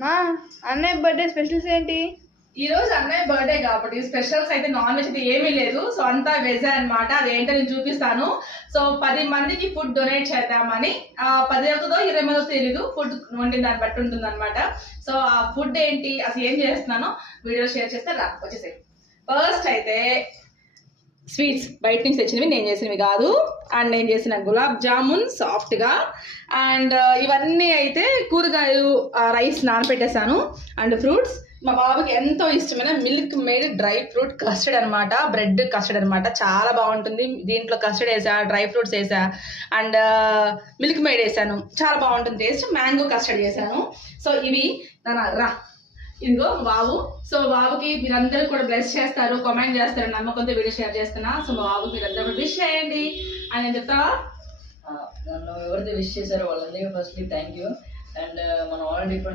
మా అన్నయ్య birthday specials ఏంటి? ఈ రోజు అన్నయ్య బర్త్డే కాబట్టి స్పెషల్స్ అయితే నాన్ వెజ్ అయితే ఏమీ లేదు. సో అంతా వెజ్ అనమాట. అదేంటో నేను చూపిస్తాను. సో 10 మందికి ఫుడ్ డొనేట్ చేద్దామని 10 అవుతుందో 20 మందో తెలీదు. ఫుడ్ వండిన దాన్ని బట్టి ఉంటుంది అనమాట. సో ఆ ఫుడ్ ఏంటి, అసలు ఏం చేస్తున్నానో వీడియో షేర్ చేస్తే వచ్చేసాయి. ఫస్ట్ అయితే స్వీట్స్ బయట నుంచి తెచ్చినవి, నేను చేసినవి కాదు. అండ్ నేను చేసిన గులాబ్ జామున్ సాఫ్ట్గా. అండ్ ఇవన్నీ అయితే కూరగాయలు, రైస్ నానపెట్టేశాను. అండ్ ఫ్రూట్స్, మా బాబుకి ఎంతో ఇష్టమైన milk made dry fruit custard అనమాట, బ్రెడ్ కస్టర్డ్ అనమాట. చాలా బాగుంటుంది. దీంట్లో కస్టర్డ్ వేసా, డ్రై ఫ్రూట్స్ వేసా, అండ్ మిల్క్ మేడ్ వేసాను. చాలా బాగుంటుంది టేస్ట్. మ్యాంగో కస్టర్డ్ చేశాను. సో ఇవి రా ఇదిగో బాబు. సో బాబుకి మీరందరూ కూడా బ్లెస్ చేస్తారు, కామెంట్ చేస్తారు, నమ్మకంతో వీడియో షేర్ చేస్తున్నా. సో మా బాబుకి మీరందరూ కూడా విష్ చేయండి అని నేను చెప్తా. నన్ను ఎవరైతే విష్ చేశారో వాళ్ళందరికీ ఫస్ట్లీ థ్యాంక్ యూ. అండ్ మనం ఆల్రెడీ ఇప్పుడు